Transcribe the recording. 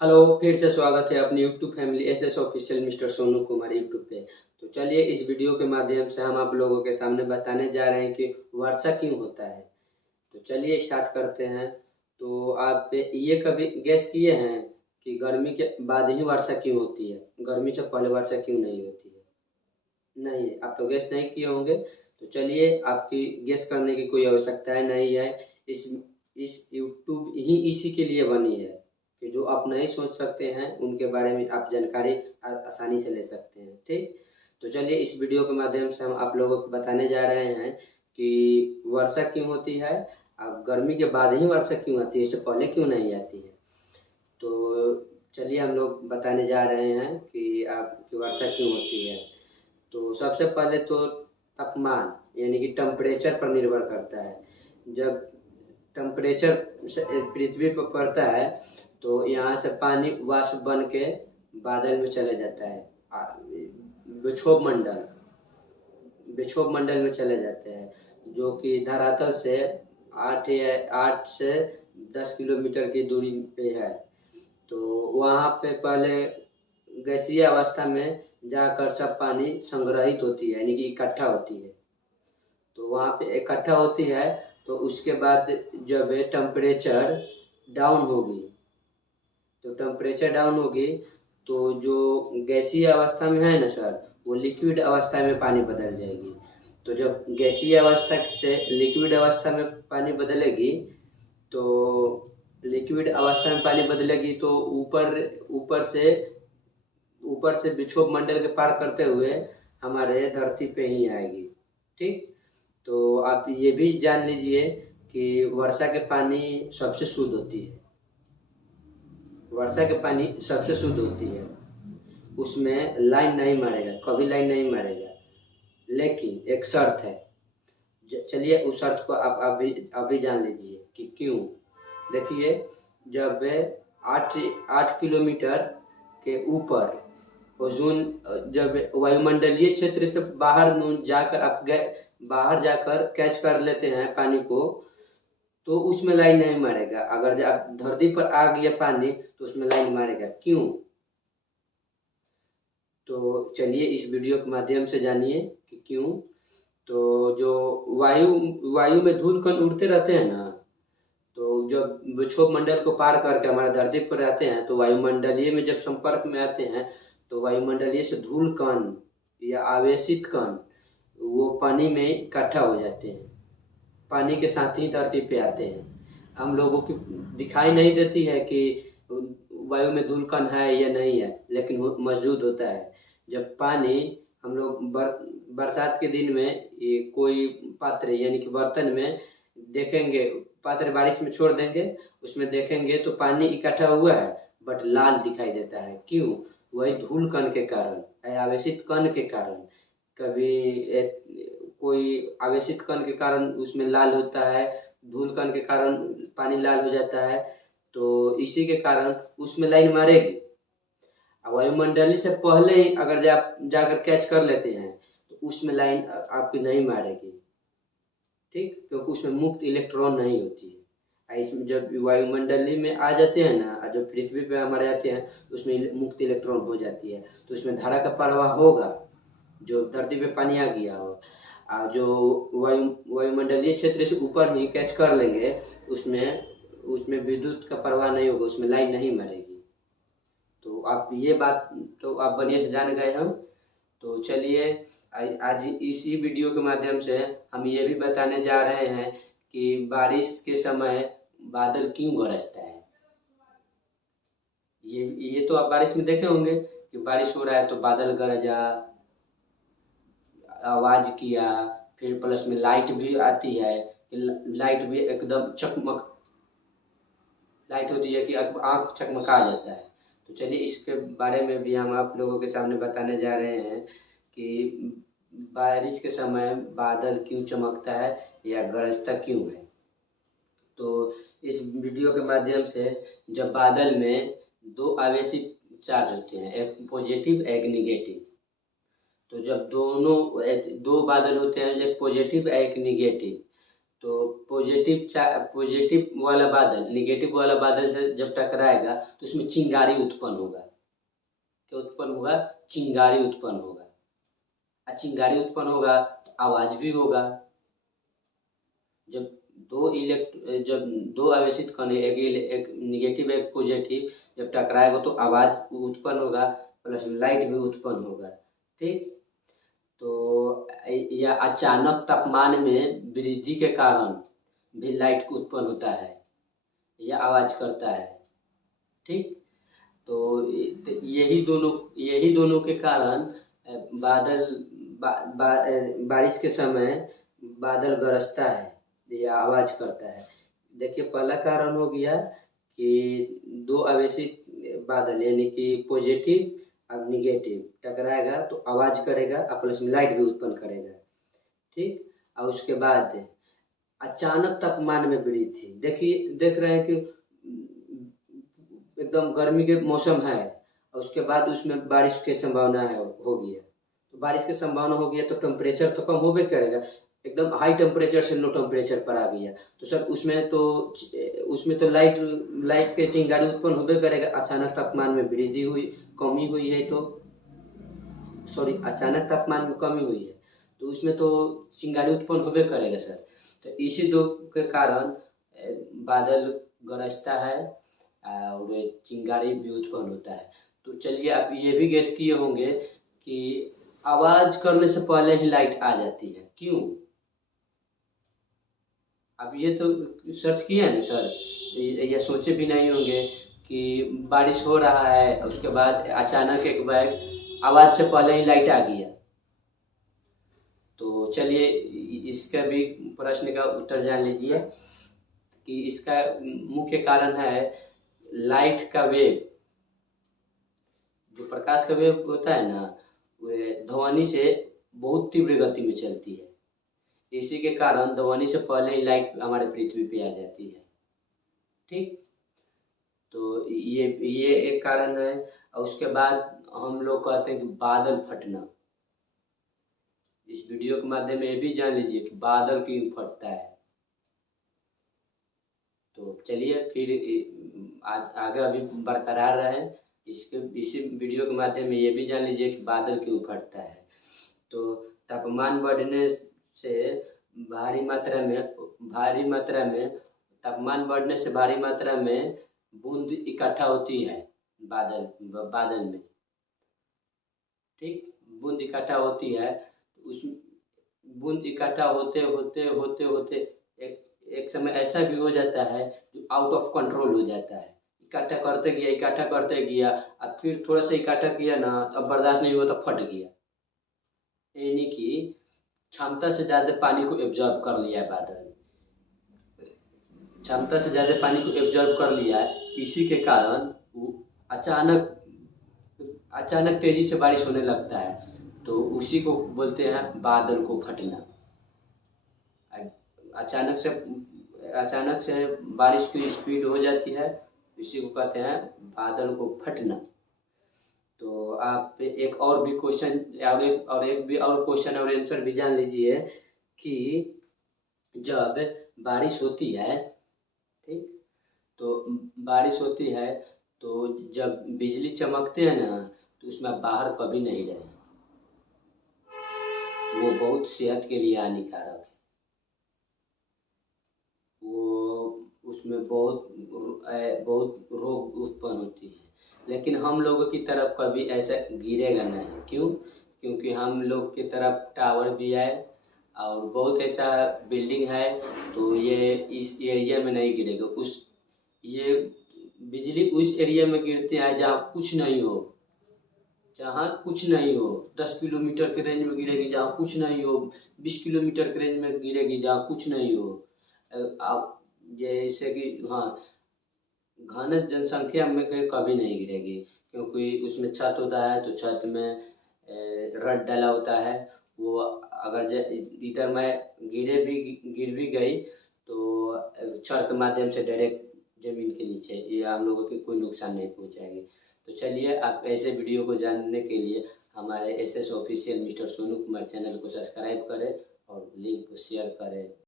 Hello, फिर से स्वागत है अपनी YouTube family SS official mister Sonu Kumar YouTube पे। तो चलिए इस वीडियो के माध्यम से हम आप लोगों के सामने बताने जा रहे हैं कि वर्षा क्यों होता है। तो चलिए स्टार्ट करते हैं। तो आप ये कभी गेस किए हैं कि गर्मी के बाद ही वर्षा क्यों होती है, गर्मी से पहले वर्षा क्यों नहीं होती है? नहीं, आप तो गेस नहीं किए होंगे। तो चलिए आपकी गेस करने की कोई आवश्यकता है नहीं है। इस इस यूट्यूब ही इसी के लिए बनी है कि जो आप नहीं सोच सकते हैं उनके बारे में आप जानकारी आसानी से ले सकते हैं। ठीक, तो चलिए इस वीडियो के माध्यम से हम आप लोगों को बताने जा रहे हैं कि वर्षा क्यों होती है। अब गर्मी के बाद ही वर्षा क्यों आती है, इससे पहले क्यों नहीं आती है। तो चलिए हम लोग बताने जा रहे हैं कि आपकी वर्षा क्यों होती है। तो सबसे पहले तो तापमान यानी कि टेम्परेचर पर निर्भर करता है। जब टेम्परेचर पृथ्वी पर पड़ता है तो यहाँ से पानी वाष्प बन के बादल में चले जाता है। विक्षोभ मंडल विक्षोभ मंडल में चले जाते हैं, जो कि धरातल से 8 से 10 किलोमीटर की दूरी पे है। तो वहाँ पे पहले गैसीय अवस्था में जाकर सब पानी संग्रहित होती है यानी कि इकट्ठा होती है। तो वहाँ पे इकट्ठा होती है तो उसके बाद जब टेम्परेचर डाउन होगी तो टेम्परेचर डाउन होगी तो जो गैसीय अवस्था में है ना सर, वो लिक्विड अवस्था में पानी बदल जाएगी। तो जब गैसीय अवस्था से लिक्विड अवस्था में पानी बदलेगी तो लिक्विड अवस्था में पानी बदलेगी तो ऊपर ऊपर से विक्षोभ मंडल के पार करते हुए हमारे धरती पे ही आएगी। ठीक, तो आप ये भी जान लीजिए कि वर्षा के पानी सबसे शुद्ध होती है। वर्षा के पानी सबसे शुद्ध होती है, उसमें लाइन नहीं मारेगा, कभी लाइन नहीं मारेगा। लेकिन एक शर्त है, चलिए उस शर्त को आप अभी जान लीजिए कि क्यों। देखिए, जब 8 किलोमीटर के ऊपर ओजोन, जब वायुमंडलीय क्षेत्र से बाहर जाकर कैच कर लेते हैं पानी को, तो उसमें लाइन नहीं मारेगा। अगर धरती पर आ गया पानी तो उसमें लाइन मारेगा। क्यों? तो चलिए इस वीडियो के माध्यम से जानिए कि क्यों। तो जो वायु में धूल कण उड़ते रहते हैं ना, तो जब विक्षोभ मंडल को पार करके हमारे धरती पर आते हैं तो वायुमंडलीय में जब संपर्क में आते हैं तो वायुमंडलीय से धूल कण या आवेशित कण वो पानी में इकट्ठा हो जाते हैं, पानी के साथ ही धरती पे आते हैं। हम लोगों की दिखाई नहीं देती है कि वायु में धूल कण है या नहीं है, लेकिन वो मौजूद होता है। जब पानी हम लोग बरसात के दिन में ये कोई पात्र यानी कि बर्तन में देखेंगे, पात्र बारिश में छोड़ देंगे, उसमें देखेंगे तो पानी इकट्ठा हुआ है बट लाल दिखाई देता है। क्यों? वही धूल कण के कारण, आवेशित कण के कारण। कभी कोई आवेशित कण के कारण उसमें लाल होता है, धूल कण के कारण पानी लाल हो जाता है। तो इसी के कारण उसमें लाइन मारेगी। वायुमंडली से पहले ही अगर जाकर कैच कर लेते हैं तो उसमें लाइन आपकी नहीं मारेगी। ठीक, क्योंकि उसमें मुक्त इलेक्ट्रॉन नहीं होती है। इसमें जब वायुमंडली में आ जाते हैं ना, जब पृथ्वी पे हमारे आते हैं तो उसमें मुक्त इलेक्ट्रॉन हो जाती है, तो उसमें धारा का प्रवाह होगा। जो धरती पे पानी आ गया हो जो वायुमंडलीय क्षेत्र से ऊपर ही कैच कर लेंगे, उसमें विद्युत का प्रवाह नहीं होगा, उसमें लाइन नहीं मरेगी। तो आप ये बात तो आप बढ़िया से जान गए हम। तो चलिए आज इसी वीडियो के माध्यम से हम ये भी बताने जा रहे हैं कि बारिश के समय बादल क्यों गरजता है। ये तो आप बारिश में देखे होंगे कि बारिश हो रहा है तो बादल गरजा, आवाज किया, फिर प्लस में लाइट भी आती है। लाइट भी एकदम चकमक लाइट होती है कि आँख चकमका जाता है। तो चलिए इसके बारे में भी हम आप लोगों के सामने बताने जा रहे हैं कि बारिश के समय बादल क्यों चमकता है या गरजता क्यों है। तो इस वीडियो के माध्यम से जब बादल में दो आवेशित चार्ज होते हैं, एक पॉजिटिव एक निगेटिव, तो जब दो बादल होते हैं, एक पॉजिटिव एक निगेटिव, तो पॉजिटिव वाला बादल निगेटिव वाला बादल से जब टकराएगा तो उसमें चिंगारी उत्पन्न होगा। क्या उत्पन्न होगा? चिंगारी उत्पन्न होगा। चिंगारी उत्पन्न होगा तो आवाज भी होगा। जब दो आवेशित कण एक निगेटिव एक पॉजिटिव जब टकराएगा तो आवाज उत्पन्न होगा, प्लस लाइट भी उत्पन्न होगा। ठीक, तो यह अचानक तापमान में वृद्धि के कारण भी लाइट उत्पन्न होता है, यह आवाज करता है। ठीक, तो यही दोनों के कारण बादल बारिश के समय बादल गरजता है या आवाज करता है। देखिए, पहला कारण हो गया कि दो आवेशित बादल यानी कि पॉजिटिव और निगेटिव टकराएगा तो आवाज करेगा और प्लस में लाइट भी उत्पन्न करेगा। ठीक, और उसके बाद अचानक तापमान में वृद्धि। देख रहे हैं कि एकदम गर्मी के मौसम है और उसके बाद उसमें बारिश की संभावना हो गया। तो बारिश की संभावना हो गया तो टेम्परेचर तो कम होबे करेगा, एकदम हाई टेम्परेचर से लो टेम्परेचर पर आ गया तो सर उसमें तो लाइट के चिंगारी उत्पन्न होबे करेगा। अचानक तापमान में वृद्धि हुई, कमी हुई है तो अचानक तापमान में कमी हुई है तो उसमें तो चिंगारी उत्पन्न होबे करेगा सर। तो इसी दो के कारण बादल गरजता है और चिंगारी भी उत्पन्न होता है। तो चलिए, आप ये भी गेस किए होंगे कि आवाज करने से पहले ही लाइट आ जाती है, क्यों? अब ये तो सर्च किया है ना सर, ये सोचे भी नहीं होंगे कि बारिश हो रहा है उसके बाद अचानक एक बार आवाज से पहले ही लाइट आ गया। तो चलिए, इसका भी प्रश्न का उत्तर जान लीजिए कि इसका मुख्य कारण है लाइट का वेग। जो प्रकाश का वेग होता है ना, वह ध्वनि से बहुत तीव्र गति में चलती है। इसी के कारण ध्वनि से पहले ही लाइट हमारे पृथ्वी पे आ जाती है। ठीक, तो ये एक कारण है। और उसके बाद हम लोग कहते हैं कि बादल फटना। इस वीडियो के माध्यम में ये भी जान लीजिए कि बादल क्यों फटता है। तो चलिए फिर आगे अभी बरकरार रहे, इसी वीडियो के माध्यम में ये भी जान लीजिए कि बादल क्यों फटता है। तो तापमान बढ़ने से भारी मात्रा में तापमान बढ़ने से भारी मात्रा में बूंद इकट्ठा होती है बादल में। ठीक, बूंद इकट्ठा होती है। उस बूंद इकट्ठा होते होते एक समय ऐसा भी हो जाता है जो आउट ऑफ कंट्रोल हो जाता है। इकट्ठा करते गया और फिर थोड़ा सा इकट्ठा किया ना, अब बर्दाश्त नहीं हुआ तो फट गया। यानी कि क्षमता से ज्यादा पानी को एब्जॉर्ब कर लिया बादल, क्षमता से ज्यादा पानी को एब्जॉर्ब कर लिया। इसी के कारण वो अचानक तेजी से बारिश होने लगता है। तो उसी को बोलते हैं बादल को फटना। अचानक से बारिश की स्पीड हो जाती है, इसी को कहते हैं बादल को फटना। तो आप एक और भी क्वेश्चन और क्वेश्चन और आंसर भी जान लीजिए कि जब बारिश होती है, ठीक, तो बारिश होती है तो जब बिजली चमकते हैं ना, तो उसमें बाहर कभी नहीं रहे, वो बहुत सेहत के लिए हानिकारक है। वो उसमें बहुत रोग उत्पन्न होती है। लेकिन हम लोगों की तरफ कभी ऐसा गिरेगा नहीं। क्यों? क्योंकि हम लोग की तरफ टावर भी है और बहुत ऐसा बिल्डिंग है, तो ये इस एरिया में नहीं गिरेगा। ये बिजली उस एरिया में गिरती है जहाँ कुछ नहीं हो, 10 किलोमीटर के रेंज में गिरेगी जहाँ कुछ नहीं हो, 20 किलोमीटर के रेंज में गिरेगी जहाँ कुछ नहीं हो। आप जैसे कि घन जनसंख्या में कभी नहीं गिरेगी, क्योंकि उसमें छत होता है तो छत में रड डाला होता है। वो अगर इधर में गिर भी गई तो छत के माध्यम से डायरेक्ट जमीन के नीचे, ये हम लोगों को कोई नुकसान नहीं पहुंचाएगी। तो चलिए, आप ऐसे वीडियो को जानने के लिए हमारे SS official mister Sonu Kumar channel को सब्सक्राइब करें और लिंक को शेयर करें।